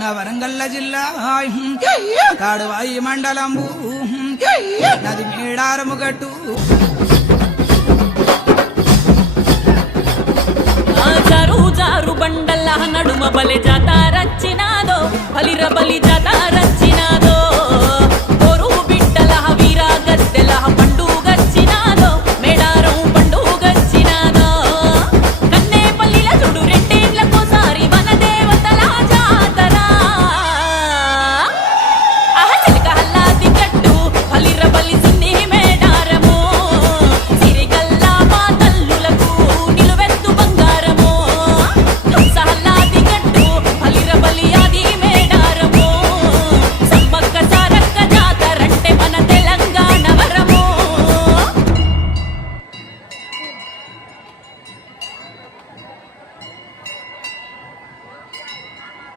నా వరంగల్ల జిల్లా తాడువాయి మండలంబు నది మేడారము గట్టు జారు జారు బండల్ల నడుమ బలె జాతారచ్చినాదో బలిర బలి